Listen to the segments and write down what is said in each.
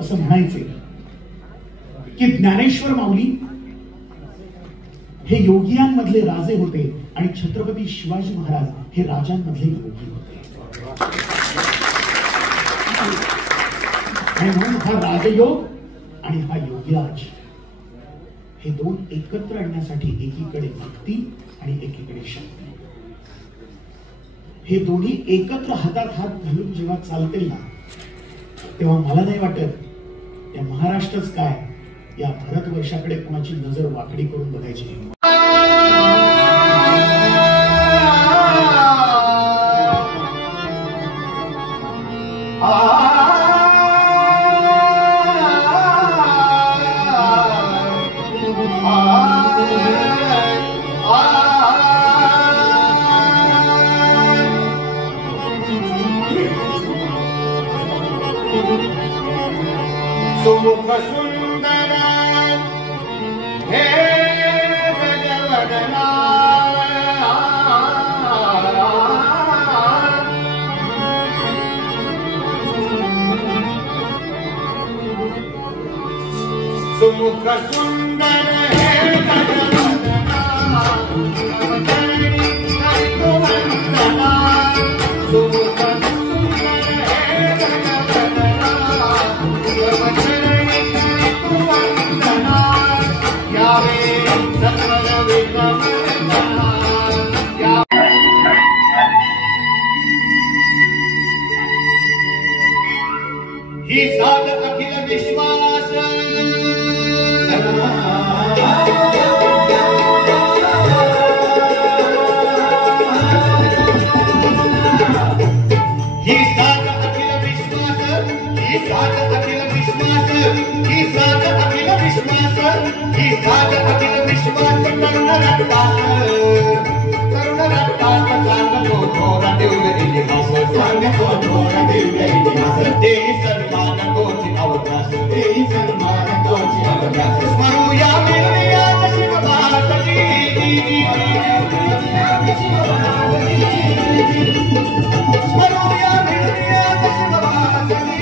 असं म्हणायचे की ज्ञानेश्वर माऊली हे योगियांमधले राजे होते आणि छत्रपती शिवाजी महाराज हे राजांमधले योगी होते. आणि म्हणून हा राजयोग आणि हा योगीराज हे दोन एकत्र आणण्यासाठी एकीकडे भक्ती आणि एकीकडे शक्ती, हे दोन्ही एकत्र हातात हात घालून जेव्हा चालतील ना, तेव्हा मला नाही वाटत या महाराष्ट्रच काय, या भारतवर्षाकडे कोणाची नजर वाकडी करून बघायची. सुमुख सुंदर हे गजवदना, सुमुख सुंदर हे गजवदना, सुमुख ही साध अखिल विश्वास, ही साध अखिल विश्वास, ही साध अखिल विश्वास, ही साध अखिल विश्वास, ही साध अखिल विश्वास. तरुण रक्तास सांगतो थोरा दिव्य इतिहास, सांगतो थोरा दिव्य इतिहास. देई सन्मान तोची अवकाश, देई सन्मान तोची अवकाश. स्मरूया मिळूया शिवभारती, स्मरूया मिळूया शिवभारती.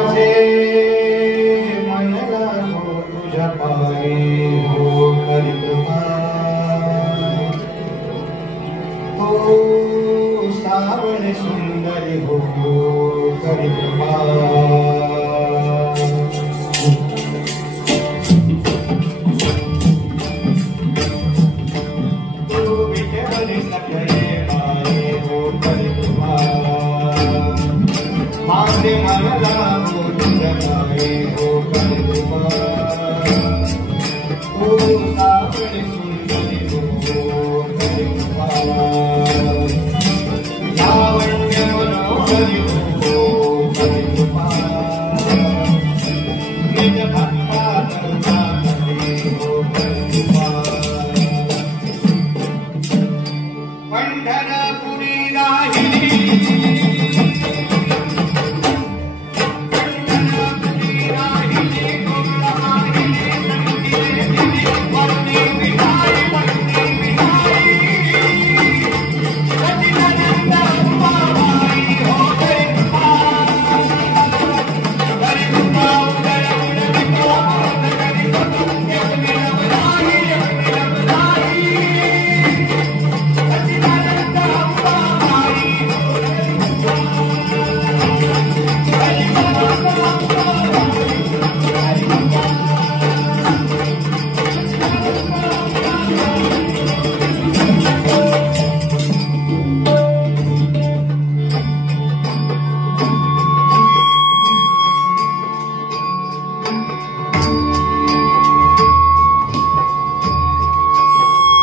माझे मन लागो तुझ्या पायी हो करी कृपा हो सावळे सुंदरी हो करी कृपा